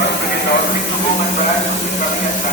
Right, we get our 6 to go back, so we coming at